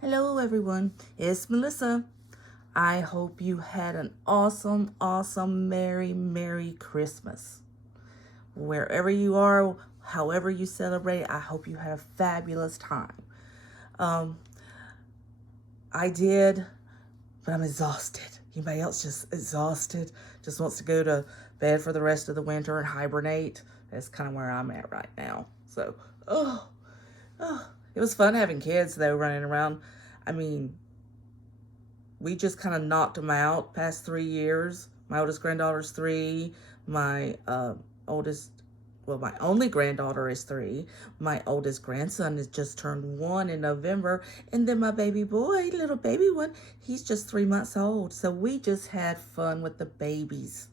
Hello everyone, it's Melissa. I hope you had an awesome, Merry Christmas. Wherever you are, however you celebrate, I hope you had a fabulous time. Um, I did, but I'm exhausted. Anybody else just exhausted? Just wants to go to bed for the rest of the winter and hibernate? That's kind of where I'm at right now. So, oh, it was fun having kids though running around. I mean, we just kind of knocked them out past 3 years. My oldest granddaughter's 3. My oldest, well, my only granddaughter is 3. My oldest grandson has just turned 1 in November. And then my baby boy, little baby one, he's just 3 months old. So we just had fun with the babies.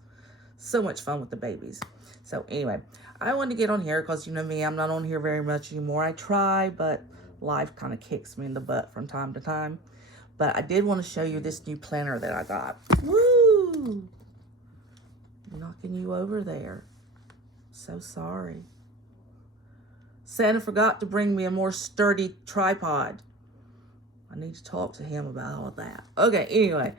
So much fun with the babies. So anyway, I wanted to get on here because you know me, I'm not on here very much anymore. I try, but life kind of kicks me in the butt from time to time. But I did want to show you this new planner that I got. Woo! Knocking you over there. So sorry. Santa forgot to bring me a more sturdy tripod. I need to talk to him about all of that. Okay, anyway.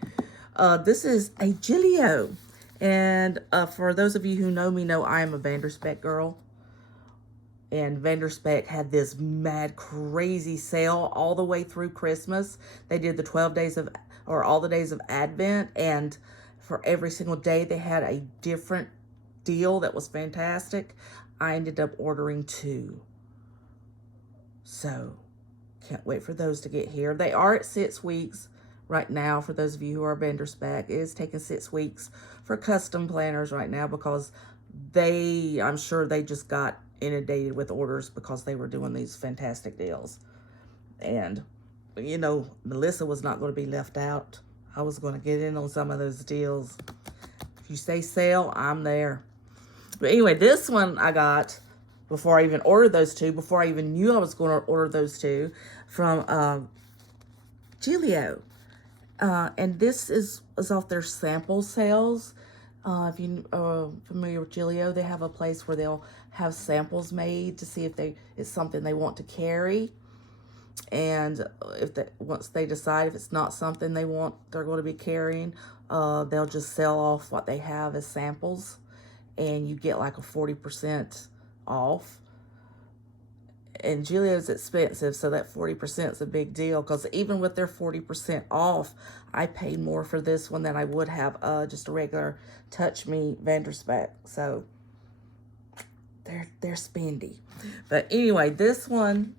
This is a Gillio. And for those of you who know me, know I am a Vanderspec girl. And Vanderspec had this mad crazy sale all the way through Christmas. They did the 12 days of, or all the days of Advent, and for every single day they had a different deal that was fantastic. I ended up ordering 2. So, can't wait for those to get here. They are at 6 weeks right now for those of you who are Vanderspec. It is taking 6 weeks for custom planners right now because I'm sure they just got inundated with orders because they were doing these fantastic deals. And, you know, Melissa was not going to be left out. I was going to get in on some of those deals. If you say sale, I'm there. But anyway, this one I got before I even ordered those 2, before I even knew I was going to order those 2 from Gillio. And this is off their sample sales. If you are familiar with Gillio, they have a place where they'll have samples made to see if it's something they want to carry. And once they decide if it's not something they're going to be carrying, they'll just sell off what they have as samples. And you get like a 40% off. And Gillio's expensive, so that 40% is a big deal because even with their 40% off, I paid more for this one than I would have just a regular Touch Me Vanderspec. So they're spendy. But anyway, this one,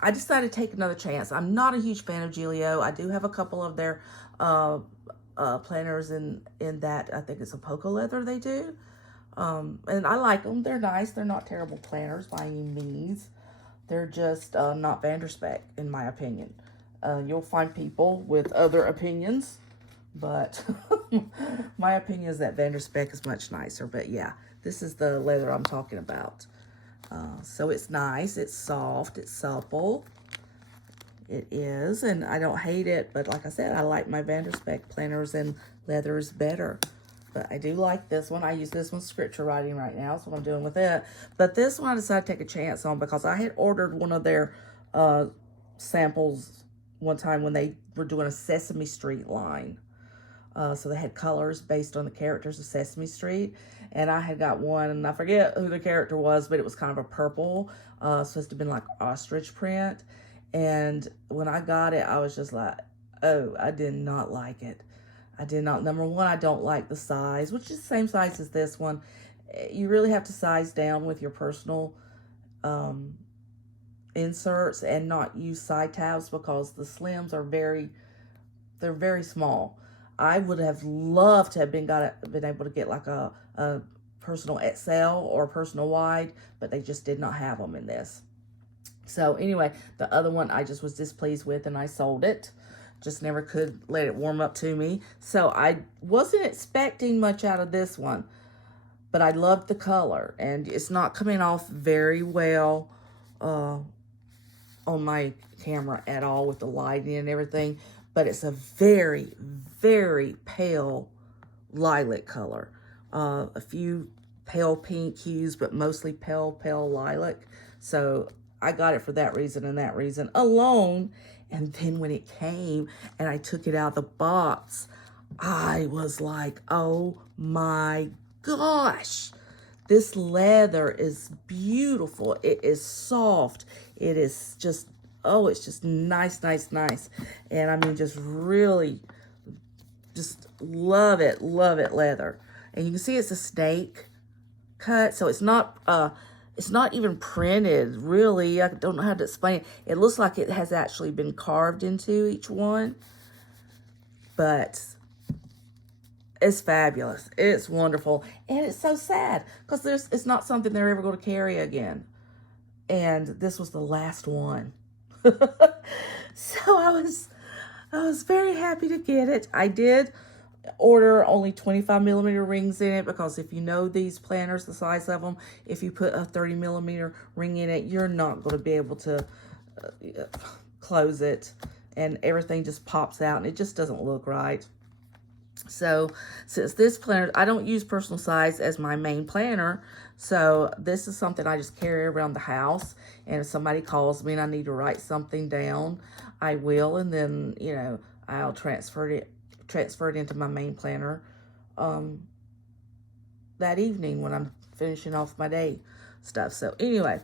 I decided to take another chance. I'm not a huge fan of Gillio. I do have a couple of their planners in that. I think it's a Poco leather they do. And I like them. They're nice. They're not terrible planners by any means. They're just not Vanderspec, in my opinion. You'll find people with other opinions, but my opinion is that Vanderspec is much nicer. But yeah, this is the leather I'm talking about. So it's nice. It's soft. It's supple. It is, and I don't hate it. But like I said, I like my Vanderspec planners and leathers better. But I do like this one. I use this one scripture writing right now. That's what I'm doing with it. But this one I decided to take a chance on because I had ordered one of their samples one time when they were doing a Sesame Street line. So they had colors based on the characters of Sesame Street. And I had got one, and I forget who the character was, but it was kind of a purple. Supposed to have been like ostrich print. And when I got it, I was just like, oh, I did not like it. I did not. Number one, I don't like the size, which is the same size as this one. You really have to size down with your personal inserts and not use side tabs because the slims are they're very small. I would have loved to have been able to get like a personal XL or personal wide, but they just did not have them in this. So anyway, the other one I just was displeased with and I sold it. Just never could let it warm up to me. So I wasn't expecting much out of this one, but I loved the color, and it's not coming off very well on my camera at all with the lighting and everything, but it's a very, very pale lilac color. A few pale pink hues, but mostly pale lilac. So I got it for that reason and that reason alone. And then when it came and I took it out of the box, I was like, oh my gosh. This leather is beautiful. It is soft. It is just, oh, it's just nice, nice, nice. And I mean, just really, just love it leather. And you can see it's a snake cut, so it's not even printed, really. I don't know how to explain it. It looks like it has actually been carved into each one, but it's fabulous. It's wonderful. And it's so sad because it's not something they're ever going to carry again. And this was the last one. So I was very happy to get it. I did order only 25mm rings in it because if you know these planners, the size of them, if you put a 30mm ring in it, you're not going to be able to close it, and everything just pops out and it just doesn't look right. So since this planner, I don't use personal size as my main planner, so this is something I just carry around the house, and if somebody calls me and I need to write something down, I will, and then, you know, I'll transfer it into my main planner that evening when I'm finishing off my day stuff. So anyway,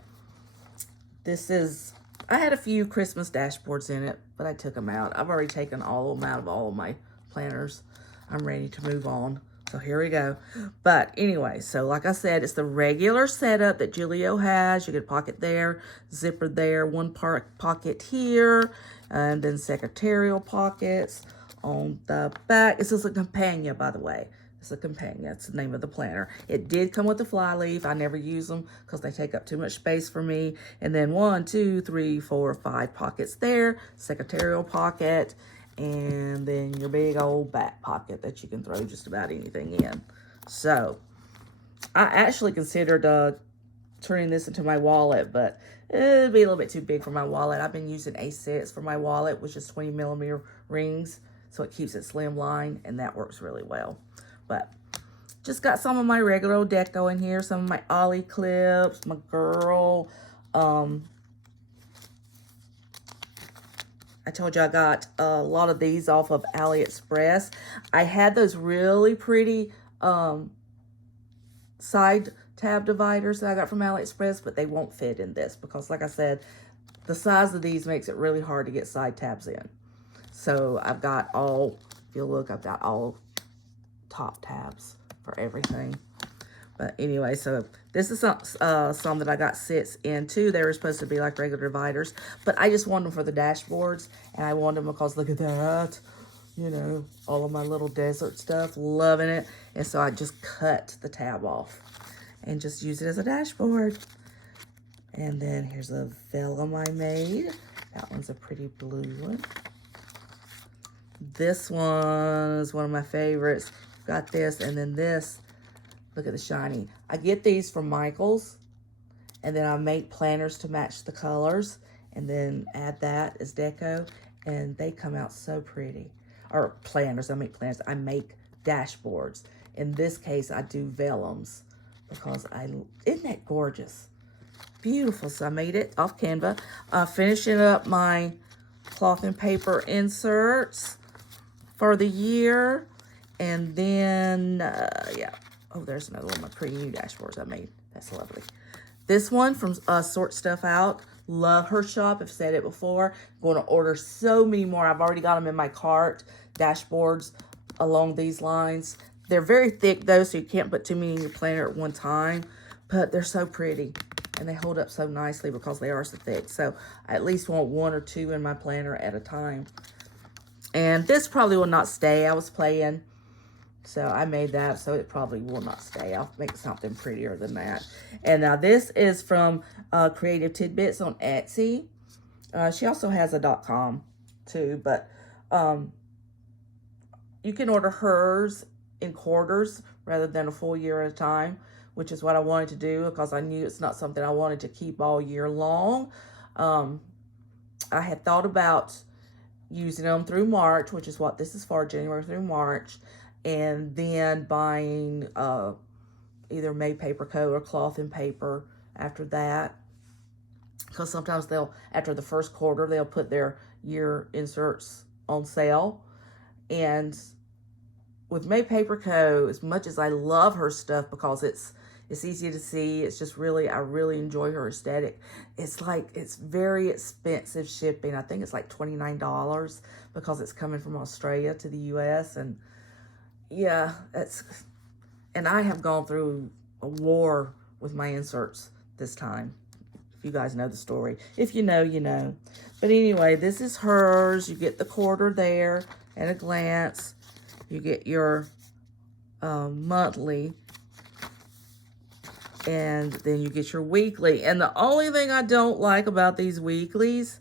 I had a few Christmas dashboards in it, but I took them out. I've already taken all of them out of all of my planners. I'm ready to move on. So here we go. But anyway, so like I said, it's the regular setup that Gillio has. You get a pocket there, zipper there, one pocket here, and then secretarial pockets on the back. This is a companion, by the way. It's a companion. That's the name of the planner. It did come with a fly leaf. I never use them because they take up too much space for me. And then 1, 2, 3, 4, 5 pockets there, secretarial pocket, and then your big old back pocket that you can throw just about anything in. So I actually considered turning this into my wallet, but it'd be a little bit too big for my wallet. I've been using A6 for my wallet, which is 20mm rings, so it keeps it slimline, and that works really well. But just got some of my regular old deco in here, some of my Ollie clips, my girl. I told you I got a lot of these off of AliExpress. I had those really pretty side tab dividers that I got from AliExpress, but they won't fit in this because, like I said, the size of these makes it really hard to get side tabs in. So I've got all, if you look, I've got all top tabs for everything. But anyway, so this is some that I got sits in too. They were supposed to be like regular dividers, but I just wanted them for the dashboards, and I wanted them because look at that, you know, all of my little desert stuff, loving it. And so I just cut the tab off and just use it as a dashboard. And then here's a vellum I made. That one's a pretty blue one. This one is one of my favorites. Got this, and then this. Look at the shiny. I get these from Michael's, and then I make planners to match the colors, and then add that as deco, and they come out so pretty. Or planners, I make planners. I make dashboards. In this case, I do vellums because isn't that gorgeous? Beautiful. So I made it off Canva. Finishing up my cloth and paper inserts for the year, and then yeah. Oh, there's another one of my pretty new dashboards I made. That's lovely. This one from Sort Stuff Out. Love her shop. I've said it before. I'm going to order so many more. I've already got them in my cart. Dashboards along these lines. They're very thick, though, so you can't put too many in your planner at one time. But they're so pretty. And they hold up so nicely because they are so thick. So I at least want 1 or 2 in my planner at a time. And this probably will not stay. I was playing. So I made that, so it probably will not stay. I'll make something prettier than that. And now this is from Creative Tidbits on Etsy. She also has a .com too, but you can order hers in quarters rather than a full year at a time, which is what I wanted to do because I knew it's not something I wanted to keep all year long. I had thought about using them through March, which is what this is for, January through March. And then buying either May Paper Co. or Cloth and Paper after that. because sometimes they'll, after the first quarter, they'll put their year inserts on sale. And with May Paper Co., as much as I love her stuff because it's easy to see, it's just really, I really enjoy her aesthetic. It's like, it's very expensive shipping. I think it's like $29 because it's coming from Australia to the US. And yeah, and I have gone through a war with my inserts this time. If you guys know the story. If you know, you know. But anyway, this is hers. You get the quarter there at a glance. You get your monthly. And then you get your weekly. And the only thing I don't like about these weeklies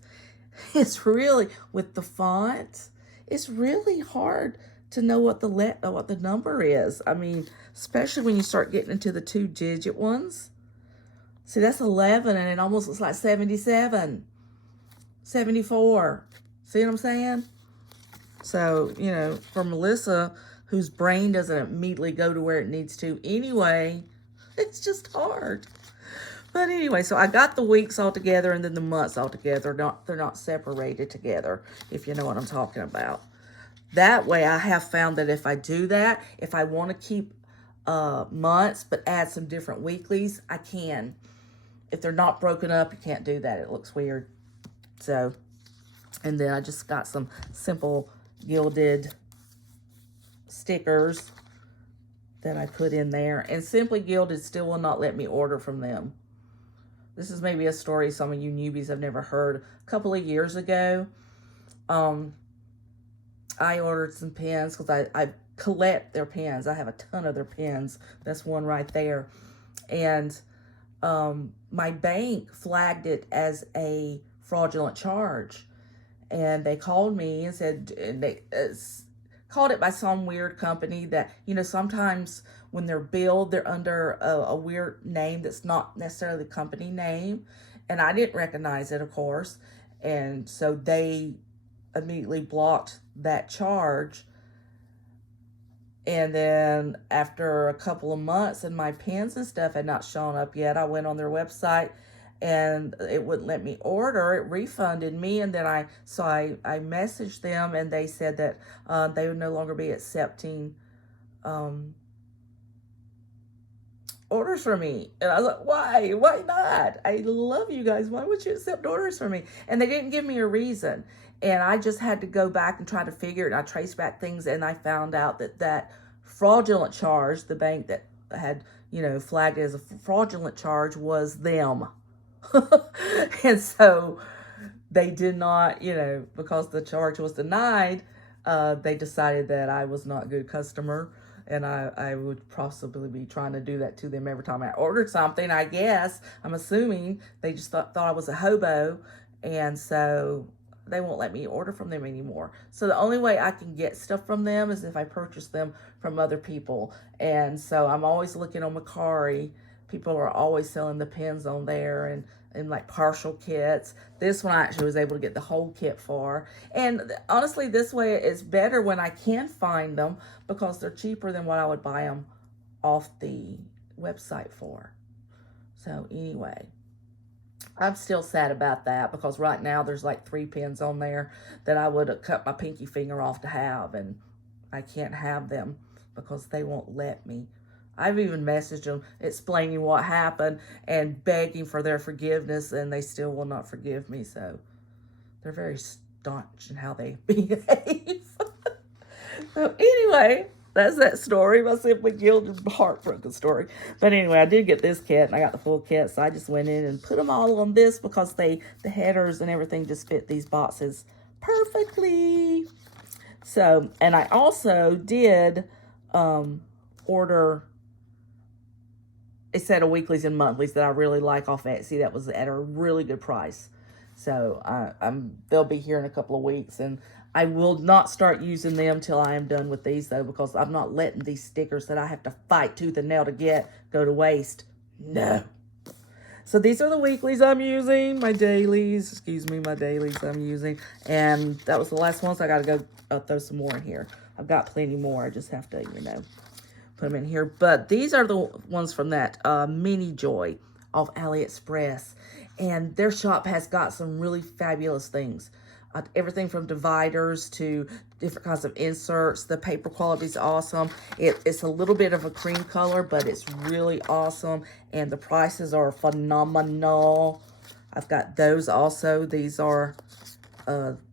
is really, with the font, it's really hard to know what the number is. I mean, especially when you start getting into the 2-digit ones. See, that's 11, and it almost looks like 77, 74. See what I'm saying? So, you know, for Melissa, whose brain doesn't immediately go to where it needs to anyway, it's just hard. But anyway, so I got the weeks all together and then the months all together. They're not separated together, if you know what I'm talking about. That way, I have found that if I do that, if I want to keep months but add some different weeklies, I can. If they're not broken up, you can't do that. It looks weird. So, and then I just got some simple gilded stickers that I put in there. And Simply Gilded still will not let me order from them. This is maybe a story some of you newbies have never heard. A couple of years ago, I ordered some pens because I collect their pens. I have a ton of their pens. That's one right there. And my bank flagged it as a fraudulent charge. And they called me and said, and they called it by some weird company that, you know, sometimes when they're billed, they're under a weird name that's not necessarily the company name. And I didn't recognize it, of course. And so they immediately blocked that charge. And then after a couple of months and my pens and stuff had not shown up yet, I went on their website and it wouldn't let me order. It refunded me. And then I messaged them and they said that they would no longer be accepting orders from me. And I was like, why? Why not? I love you guys. Why would you accept orders from me? And they didn't give me a reason. And I just had to go back and try to figure it. And I traced back things and I found out that fraudulent charge, the bank that had, you know, flagged it as a fraudulent charge was them. And so they did not, you know, because the charge was denied, they decided that I was not a good customer. And I would possibly be trying to do that to them every time I ordered something, I guess. I'm assuming they just thought I was a hobo. And so they won't let me order from them anymore. So the only way I can get stuff from them is if I purchase them from other people. And so I'm always looking on Mercari. People are always selling the pens on there and like partial kits. This one I actually was able to get the whole kit for. And honestly, this way it's better when I can find them because they're cheaper than what I would buy them off the website for. So anyway, I'm still sad about that because right now there's like 3 pens on there that I would have cut my pinky finger off to have, and I can't have them because they won't let me. I've even messaged them explaining what happened and begging for their forgiveness, and they still will not forgive me. So they're very staunch in how they behave. So anyway, that's that story. My Simply Gilded heartbroken story. But anyway, I did get this kit, and I got the full kit, so I just went in and put them all on this because the headers and everything just fit these boxes perfectly. So, and I also did order a set of weeklies and monthlies that I really like off Etsy. That was at a really good price. So they'll be here in a couple of weeks, and I will not start using them till I am done with these though, because I'm not letting these stickers that I have to fight tooth and nail to get go to waste. No. So these are the weeklies I'm using, my dailies I'm using, and that was the last one. So I got to go throw some more in here. I've got plenty more. I just have to, you know, put them in here. But these are the ones from that Mini Joy off AliExpress. And their shop has got some really fabulous things. Everything from dividers to different kinds of inserts. The paper quality is awesome. It's a little bit of a cream color, but it's really awesome. And the prices are phenomenal. I've got those also. These are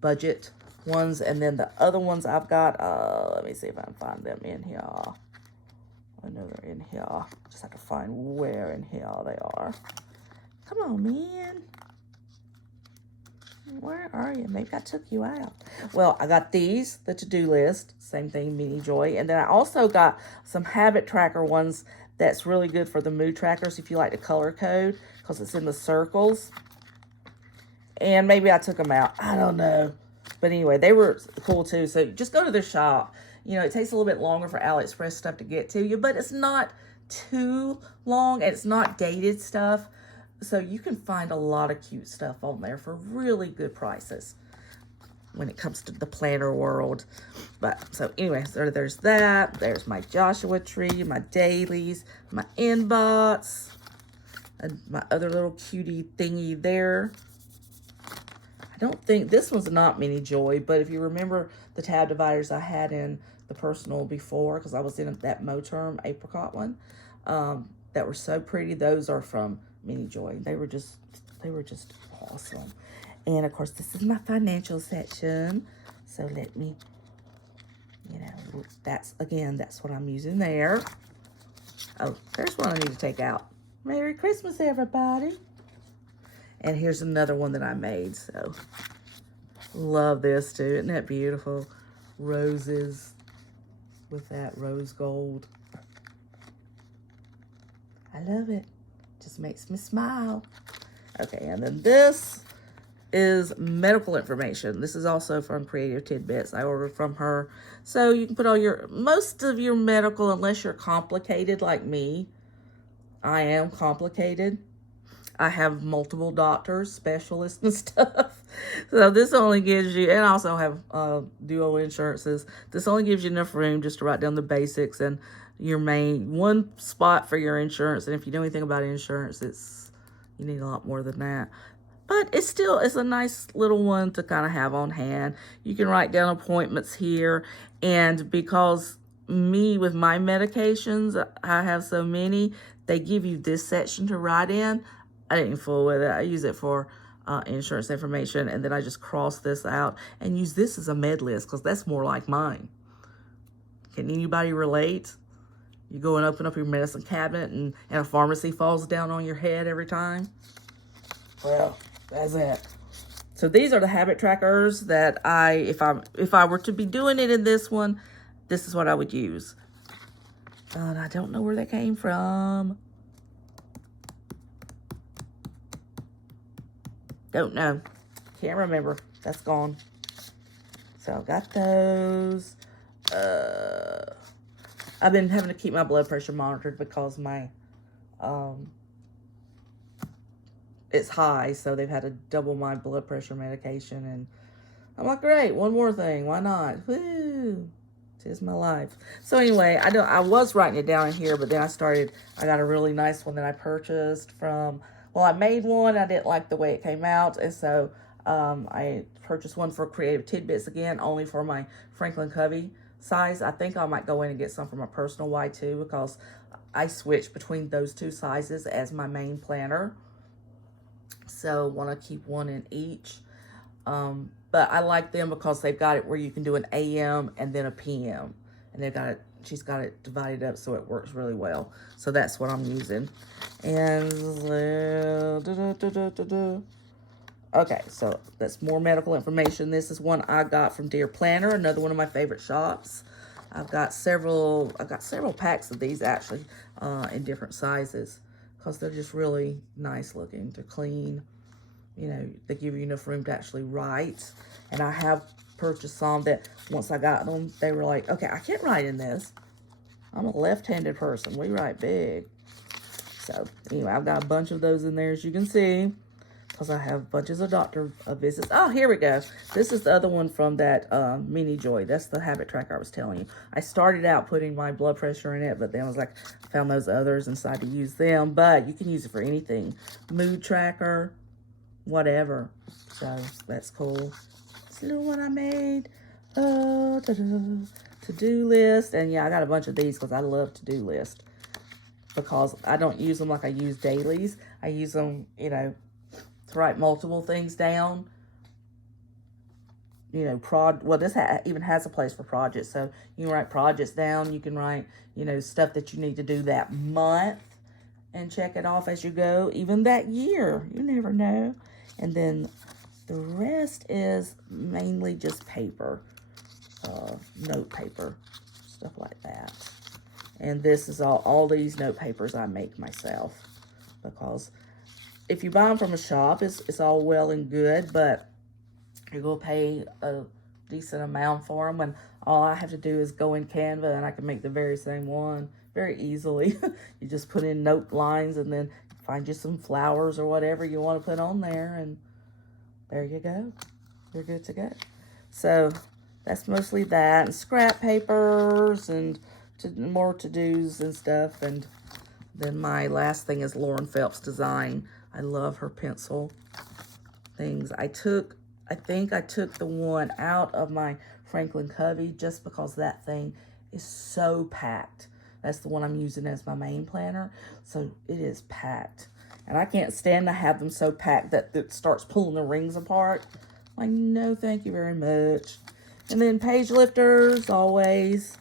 budget ones. And then the other ones I've got, let me see if I can find them in here. I know they're in here. Just have to find where in here they are. Come on, man. Where are you? Maybe I took you out. Well, I got these, the to-do list. Same thing, Mini Joy. And then I also got some habit tracker ones that's really good for the mood trackers if you like to color code, because it's in the circles. And maybe I took them out. I don't know. But anyway, they were cool too. So just go to their shop. You know, it takes a little bit longer for AliExpress stuff to get to you, but it's not too long and it's not dated stuff. So you can find a lot of cute stuff on there for really good prices when it comes to the planner world. But so anyway, so there's that. There's my Joshua tree, my dailies, my inbox, and my other little cutie thingy there. I don't think this one's not Mini Joy, but if you remember the tab dividers I had in the personal before, because I was in that Moterm apricot one, that were so pretty. Those are from Mini Joy. They were just awesome. And of course, this is my financial section. So let me, you know, that's what I'm using there. Oh, there's one I need to take out. Merry Christmas, everybody. And here's another one that I made. So love this too. Isn't that beautiful? Roses with that rose gold. I love it. Just makes me smile. Okay, and then this is medical information. This is also from Creative Tidbits. I ordered from her. So you can put all most of your medical, unless you're complicated like me. I am complicated. I have multiple doctors, specialists, and stuff. So this only gives you, and I also have dual insurances. This only gives you enough room just to write down the basics and your main one spot for your insurance. And if you know anything about insurance, you need a lot more than that. But it's a nice little one to kind of have on hand. You can write down appointments here. And because me with my medications, I have so many, they give you this section to write in. I didn't fool with it. I use it for insurance information, and then I just cross this out and use this as a med list because that's more like mine. Can anybody relate? You go and open up your medicine cabinet and a pharmacy falls down on your head every time? Well, that's it. So these are the habit trackers that if I were to be doing it in this one, this is what I would use. But I don't know where they came from. Don't know. Can't remember. That's gone. So I got those. I've been having to keep my blood pressure monitored because my it's high, so they've had to double my blood pressure medication, and I'm like, great, one more thing, why not? Woo! Tis my life. So anyway, I was writing it down in here, but then I got a really nice one that I purchased from. Well, I made one. I didn't like the way it came out. And so I purchased one for Creative Tidbits again, only for my Franklin Covey size. I think I might go in and get some for my personal Y2 because I switch between those two sizes as my main planner. So want to keep one in each. But I like them because they've got it where you can do an AM and then a PM. And she's got it divided up so it works really well. So that's what I'm using. And okay, so that's more medical information. This is one I got from Dear Planner, another one of my favorite shops. I've got several packs of these actually in different sizes because they're just really nice looking. They're clean. You know, they give you enough room to actually write. And I have purchased some that once I got them, they were like, okay, I can't write in this. I'm a left-handed person. We write big. So anyway, I've got a bunch of those in there, as you can see, because I have bunches of doctor visits. Oh, here we go. This is the other one from that Mini Joy. That's the habit tracker I was telling you. I started out putting my blood pressure in it, but then I was like, I found those others and decided to use them. But you can use it for anything. Mood tracker. whatever. So that's cool. This little one I made. To-do list. And yeah, I got a bunch of these because I love to-do list. Because I don't use them like I use dailies. I use them, you know, to write multiple things down. You know, well, this even has a place for projects. So you can write projects down. You can write, you know, stuff that you need to do that month and check it off as you go. Even that year. You never know. And then the rest is mainly just paper. Note paper. Stuff like that. And this is all these note papers I make myself. Because if you buy them from a shop, it's all well and good, but you're going to pay a decent amount for them, and all I have to do is go in Canva, and I can make the very same one very easily. You just put in note lines, and then find you some flowers or whatever you want to put on there, and there you go. You're good to go. So that's mostly that, and scrap papers, and more to-dos and stuff. And then my last thing is Lauren Phelps Design. I love her pencil things. I think I took the one out of my Franklin Covey just because that thing is so packed. That's the one I'm using as my main planner. So it is packed. And I can't stand to have them so packed that it starts pulling the rings apart. Like, no, thank you very much. And then page lifters, always.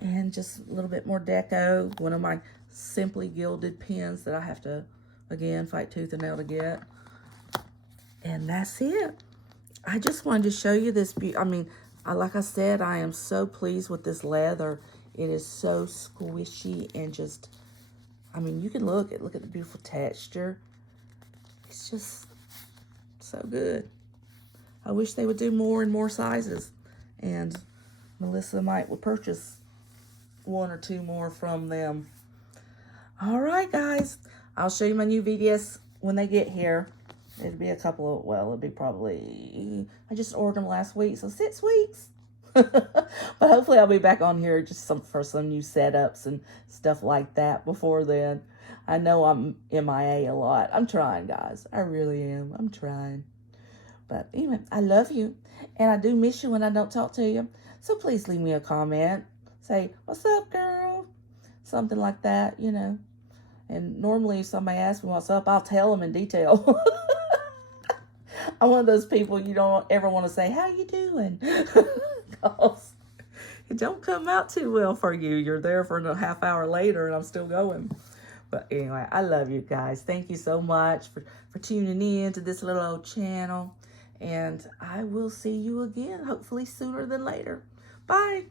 And just a little bit more deco. One of my Simply Gilded pens that I have to, again, fight tooth and nail to get. And that's it. I just wanted to show you this. I mean, like I said, I am so pleased with this leather. It is so squishy and just, I mean, you can look at the beautiful texture. It's just so good. I wish they would do more and more sizes. And Melissa would purchase one or two more from them. All right, guys. I'll show you my new VDS when they get here. It'll be a couple of, well, it'll be probably, I just ordered them last week, so 6 weeks. But hopefully I'll be back on here just for some new setups and stuff like that before then. I know I'm MIA a lot. I'm trying, guys. I really am. I'm trying. But anyway, I love you. And I do miss you when I don't talk to you. So please leave me a comment. Say, what's up, girl? Something like that, you know. And normally if somebody asks me what's up, I'll tell them in detail. I'm one of those people you don't ever want to say, how you doing? Because it don't come out too well for you. You're there for a half hour later and I'm still going. But anyway, I love you guys. Thank you so much for tuning in to this little old channel. And I will see you again, hopefully sooner than later. Bye.